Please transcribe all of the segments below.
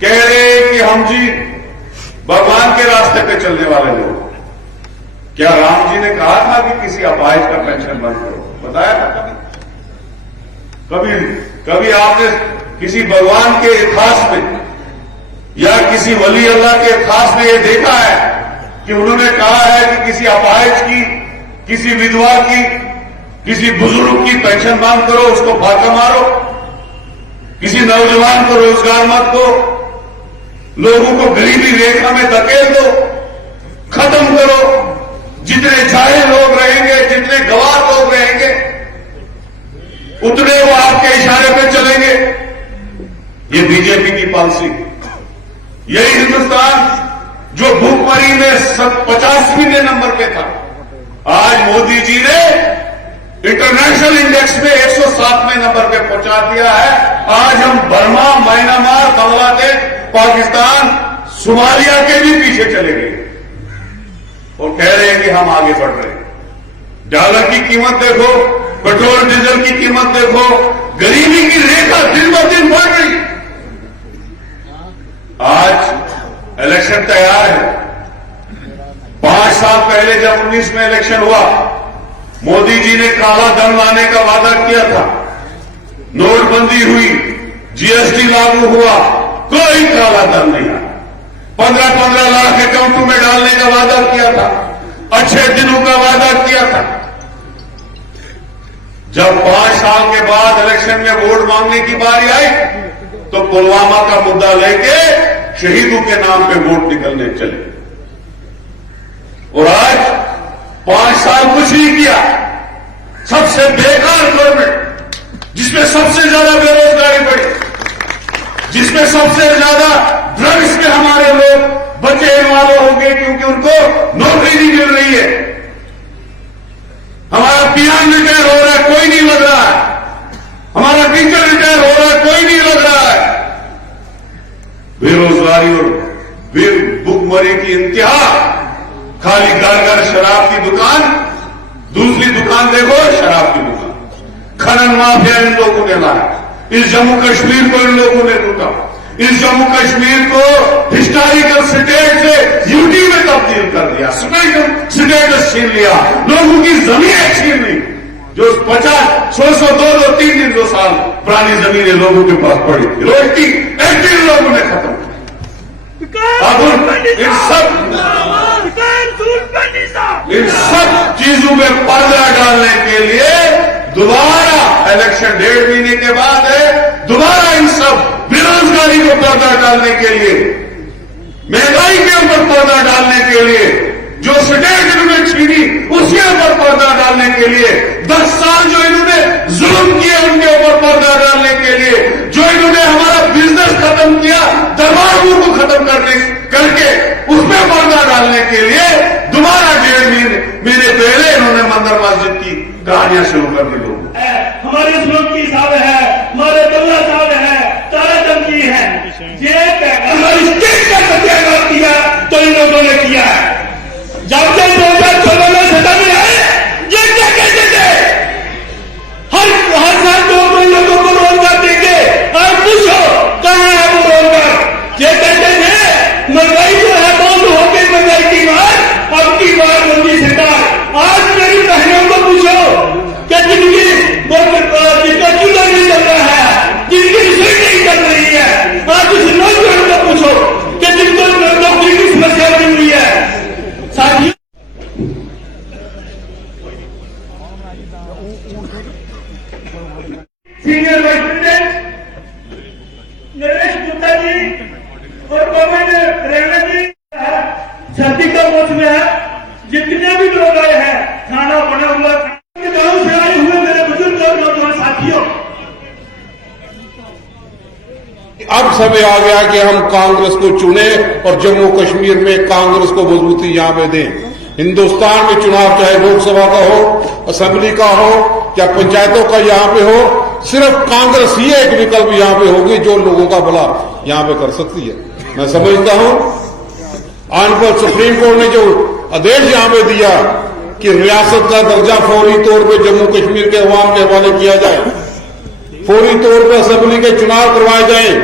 कह रहे हैं कि हम जी भगवान के रास्ते पे चलने वाले लोग। क्या राम जी ने कहा था कि किसी अपाहिज का पेंशन बंद करो? बताया था कभी? कभी आपने किसी भगवान के इतिहास में या किसी वली अल्लाह के इतिहास में यह देखा है कि उन्होंने कहा है कि किसी अपाहिज की, किसी विधवा की, किसी बुजुर्ग की पेंशन बंद करो, उसको फाका मारो, किसी नौजवान को रोजगार मत दो, लोगों को गरीबी रेखा में धकेल दो, खत्म करो, जितने जाहिल लोग रहेंगे, जितने गवार लोग रहेंगे, उतने वो आपके इशारे पे चलेंगे। ये बीजेपी की पॉलिसी, यही हिंदुस्तान जो भूखमरी में 50वें नंबर पे था, आज मोदी जी ने इंटरनेशनल इंडेक्स में 107वें नंबर पे पहुंचा दिया है। आज हम Burma, Myanmar, Bangladesh, Pakistan, Somalia के भी पीछे चले गए और कह रहे हैं कि हम आगे बढ़ रहे हैं। डॉलर की कीमत देखो, पेट्रोल डीजल की कीमत देखो, गरीबी की रेखा दिन ब दिन बढ़ रही। आज इलेक्शन तैयार है। 5 साल पहले जब 19 में इलेक्शन हुआ, मोदी जी ने काला धन लाने का वादा किया था, नोटबंदी हुई, जीएसटी लागू हुआ, कोई काला धन नहीं आया। 15-15 लाख अकाउंटों में डालने का वादा किया था, अच्छे दिनों का वादा किया था। जब 5 साल के बाद इलेक्शन में वोट मांगने की बारी आई तो पुलवामा का मुद्दा लेके शहीदों के नाम पे वोट निकलने चले। और आज 5 साल कुछ नहीं किया। सबसे बेकार गवर्नमेंट, जिसमें सबसे ज्यादा बेरोजगारी बढ़ी, जिसमें सबसे ज्यादा ड्रग्स के हमारे लोग बचे वाले होंगे क्योंकि उनको नौकरी नहीं मिल रही है। हमारा पीएम रिटायर हो रहा है, कोई नहीं लग रहा है। हमारा टीचर रिटायर हो रहा है, कोई नहीं लग रहा है। बेरोजगारी और भूखमरी की इंतहा। खाली घर शराब की दुकान, दूसरी दुकान देखो शराब की दुकान। खनन माफिया इन लोगों ने लाया, इस जम्मू कश्मीर को इन लोगों ने लूटा, इस जम्मू कश्मीर को हिस्टोरिकल स्टेट से यूटी में तब्दील कर दिया, स्पेशल स्टेटस छीन लिया, लोगों की जमीनें छीन ली, जो 50, 100, 200, 300 साल पुरानी जमीनें लोगों के पास पड़ी थी, रोटी एक्टिव लोगों ने खत्म की। अब इन सब चीजों में पर्दा डालने के लिए दोबारा इलेक्शन 1.5 महीने के बाद है, दोबारा इन सब बेरोजगारी को पर्दा डालने के लिए, महंगाई के ऊपर पर्दा डालने के लिए, जो स्टेट इन्होंने छीनी उसके ऊपर पर्दा डालने के लिए, 10 साल जो इन्होंने जुल्म किए उनके ऊपर पर्दा डालने के लिए, जो इन्होंने हमारा बिजनेस खत्म किया, दरबारों को खत्म करके उसमें पर्दा डालने के लिए दोबारा 1.5 महीने पहले इन्होंने मंदिर मस्जिद की कहानियां शुरू कर दी। लोग हमारे सुलक्षी साहब है, हमारे बल्ला साहब है, ताराचंद जी है, ये हमारी स्टेट का सत्याग्रह किया तो इन लोगों ने किया है। जब से 2014 में सत्ता में आए, ये क्या कहते थे? हर साल 2 लोगों को रोजगार देंगे। और पूछो कहाँ है वो रोजगार? ये कहते थे महंगाई जो है बंद हो गई, महंगाई की बात अब की बात मोदी सरकार। आज मेरी बहनों को पूछो कि जिनका चूल्हा नहीं चल रहा है, जिनकी रसोई नहीं चल रही है, आज उस नौजवान को पूछो कि जिनको नौकरी की समस्या बनी हुई है। साथियों, senior vice president Naresh Gupta ji और गवर्नमेंट रेलवे जी, सर्दी का मौसम है, जितने भी लोग आए हैं, खाना बना हुआ, गांव से आए हुए मेरे बुजुर्ग और नौजवान साथियों, अब समय आ गया कि हम कांग्रेस को चुने और जम्मू कश्मीर में कांग्रेस को मजबूती यहां पे दें। हिंदुस्तान में चुनाव चाहे लोकसभा का हो, असेंबली का हो या पंचायतों का यहां पे हो, सिर्फ कांग्रेस ही एक विकल्प यहां पे होगी जो लोगों का भला यहां पे कर सकती है। मैं समझता हूं ऑनरेबल सुप्रीम कोर्ट ने जो आदेश यहां पे दिया कि रियासत का दर्जा फौरी तौर पे जम्मू कश्मीर के अवाम के हवाले किया जाए, फौरी तौर पर असेंबली के चुनाव करवाए जाएं,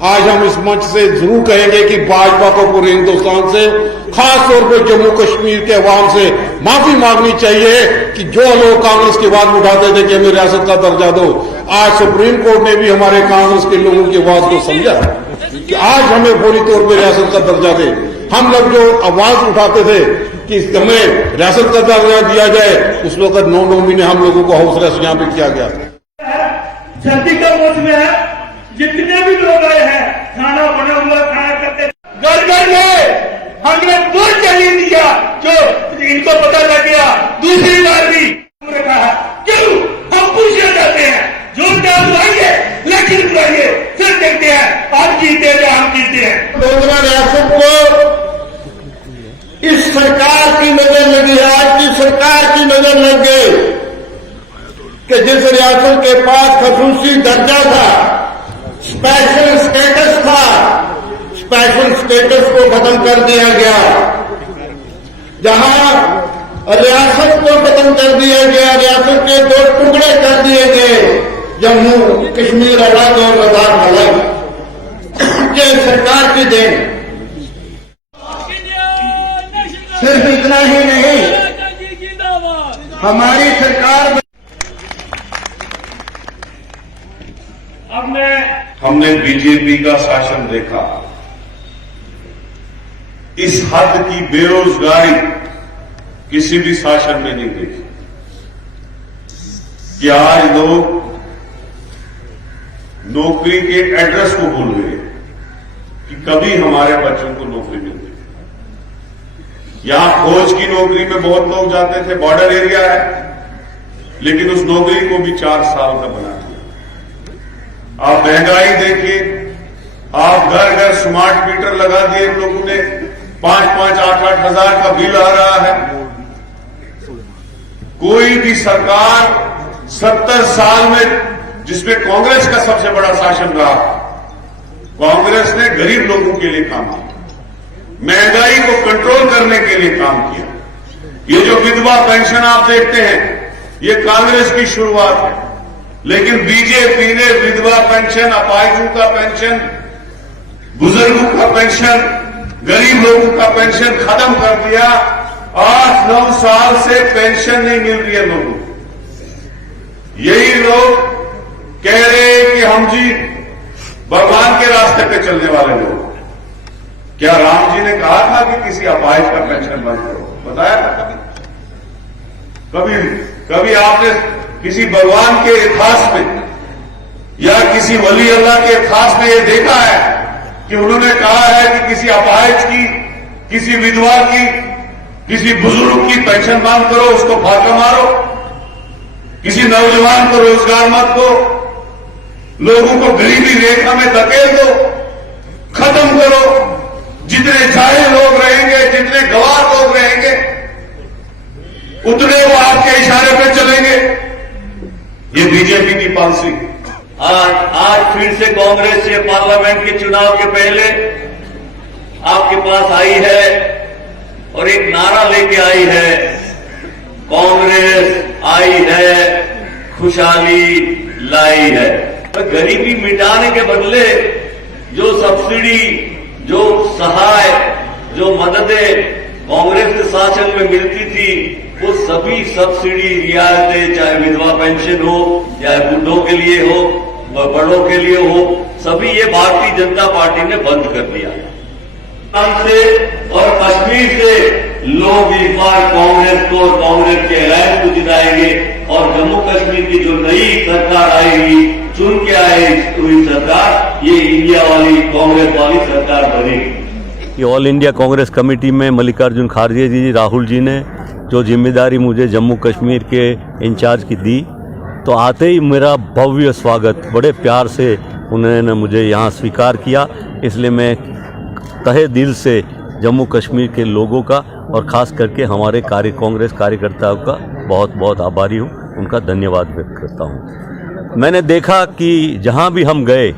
आज हम इस मंच से जरूर कहेंगे कि भाजपा को पूरे हिंदुस्तान से, खास तौर पर जम्मू कश्मीर के अवाम से माफी मांगनी चाहिए कि जो लोग कांग्रेस की आवाज उठाते थे कि हमें रियासत का दर्जा दो, आज सुप्रीम कोर्ट ने भी हमारे कांग्रेस के लोगों की आवाज को समझा कि आज हमें पूरी तौर पर रियासत का दर्जा दे। हम लोग जो आवाज उठाते थे कि हमें रियासत का दर्जा दिया जाए, उस वक्त 9 महीने हम लोगों को हौसला से यहां पर किया गया। सर्दी का मौसम है, जितने भी लोग आए हैं खाना बना हुआ खाया करते, घर घर में हमने वोट चली दिया, जो इनको पता लग गया दूसरी बार भी हमने कहा क्यों हम पूछना चाहते हैं, जो काम बुलाइए लेकिन बुलाइए, फिर देखते हैं आप जीते या हम जीते हैं। डोगरा रियासत को इस सरकार की नजर लगी है, आज की सरकार की नजर लग गई कि जिस रियासत के पास खसूसी दर्जा था, स्पेशल स्टेटस था, स्पेशल स्टेटस को खत्म कर दिया गया। जहां रियासत को खत्म कर दिया गया, रियासत के 2 टुकड़े कर दिए गए, जम्मू कश्मीर अलग और लद्दाख अलग। ये सरकार की देन। सिर्फ इतना ही नहीं, हमारी सरकार हमने बीजेपी का शासन देखा, इस हद की बेरोजगारी किसी भी शासन में नहीं देखी कि आज लोग नौकरी के एड्रेस को भूल गए कि कभी हमारे बच्चों को नौकरी मिलती। यहां फौज की नौकरी में बहुत लोग जाते थे, बॉर्डर एरिया है, लेकिन उस नौकरी को भी 4 साल का बना दिया। आप महंगाई देखिए, आप घर घर स्मार्ट मीटर लगा दिए इन लोगों ने, 5-5, 8-8 हजार का बिल आ रहा है। कोई भी सरकार 70 साल में, जिसमें कांग्रेस का सबसे बड़ा शासन रहा, कांग्रेस ने गरीब लोगों के लिए काम किया, महंगाई को कंट्रोल करने के लिए काम किया। ये जो विधवा पेंशन आप देखते हैं, ये कांग्रेस की शुरुआत है, लेकिन बीजेपी ने विधवा पेंशन, अपाहिजों का पेंशन, बुजुर्गों का पेंशन, गरीब लोगों का पेंशन खत्म कर दिया। 8-9 साल से पेंशन नहीं मिल रही है लोगों को। यही लोग कह रहे हैं कि हम जी भगवान के रास्ते पे चलने वाले लोग। क्या राम जी ने कहा था कि किसी अपाहिज का पेंशन बंद करो? बताया था कभी? कभी आपने किसी भगवान के इतिहास में या किसी वली अल्लाह के इतिहास में यह देखा है कि उन्होंने कहा है कि किसी अपाहिज की, किसी विधवा की, किसी बुजुर्ग की पेंशन बंद करो, उसको फाका मारो, किसी नौजवान को रोजगार मत दो, लोगों को गरीबी रेखा में धकेल दो, खत्म करो। जितने जाहिल लोग रहेंगे, जितने गवार लोग रहेंगे, उतने वो आपके इशारे पे चलेंगे। ये बीजेपी की पॉलिसी। आज फिर से कांग्रेस ये पार्लियामेंट के चुनाव के पहले आपके पास आई है और एक नारा लेके आई है, कांग्रेस आई है, खुशहाली लाई है। तो गरीबी मिटाने के बदले जो सब्सिडी, जो सहाय, जो मददें कांग्रेस के शासन में मिलती थी, वो सभी सब्सिडी, रियायतें, चाहे विधवा पेंशन हो, चाहे बूढ़ों के लिए हो, बड़ों के लिए हो, सभी ये भारतीय जनता पार्टी ने बंद कर दिया। से और कश्मीर से लोग इस बार कांग्रेस को और कांग्रेस के अलायंस को जिताएंगे और जम्मू कश्मीर की जो नई सरकार आएगी, चुन के आएगी हुई सरकार, ये इंडिया वाली कांग्रेस वाली सरकार बनेगी। ये ऑल इंडिया कांग्रेस कमेटी में मल्लिकार्जुन खड़गे जी, राहुल जी ने जो जिम्मेदारी मुझे जम्मू कश्मीर के इंचार्ज की दी, तो आते ही मेरा भव्य स्वागत, बड़े प्यार से उन्होंने मुझे यहाँ स्वीकार किया। इसलिए मैं तहे दिल से जम्मू कश्मीर के लोगों का और ख़ास करके हमारे कांग्रेस कार्यकर्ताओं का बहुत बहुत आभारी हूँ, उनका धन्यवाद व्यक्त करता हूँ। मैंने देखा कि जहाँ भी हम गए,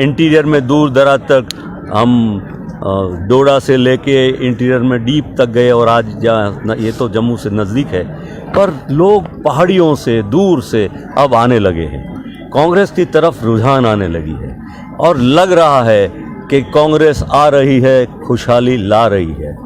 इंटीरियर में दूर दराज तक, हम डोडा से लेके इंटीरियर में डीप तक गए और आज जहाँ ये तो जम्मू से नज़दीक है, पर लोग पहाड़ियों से दूर से अब आने लगे हैं, कांग्रेस की तरफ रुझान आने लगी है। और लग रहा है कि कांग्रेस आ रही है, खुशहाली ला रही है।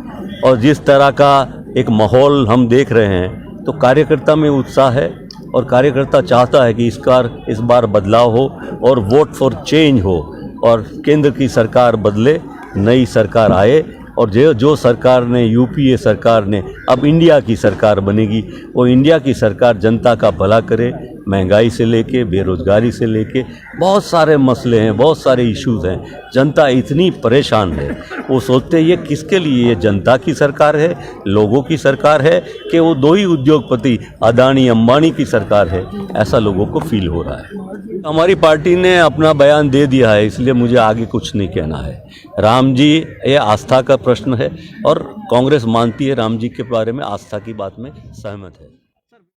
और जिस तरह का एक माहौल हम देख रहे हैं तो कार्यकर्ता में उत्साह है और कार्यकर्ता चाहता है कि इस बार बदलाव हो और वोट फॉर चेंज हो और केंद्र की सरकार बदले, नई सरकार आए और जो सरकार ने, यूपीए सरकार ने अब इंडिया की सरकार बनेगी, वो इंडिया की सरकार जनता का भला करे। महंगाई से लेके, बेरोजगारी से लेके बहुत सारे मसले हैं, बहुत सारे इश्यूज हैं। जनता इतनी परेशान है, वो सोचते हैं ये किसके लिए, ये जनता की सरकार है, लोगों की सरकार है कि वो दो ही उद्योगपति अदानी अंबानी की सरकार है, ऐसा लोगों को फील हो रहा है। हमारी पार्टी ने अपना बयान दे दिया है, इसलिए मुझे आगे कुछ नहीं कहना है। राम जी ये आस्था का प्रश्न है और कांग्रेस मानती है राम जी के बारे में, आस्था की बात में सहमत है।